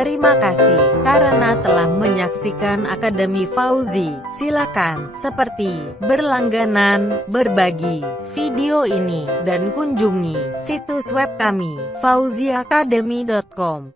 Terima kasih karena telah menyaksikan Akademi Fauzi. Silakan seperti berlangganan, berbagi video ini, dan kunjungi situs web kami fauziacademy.com.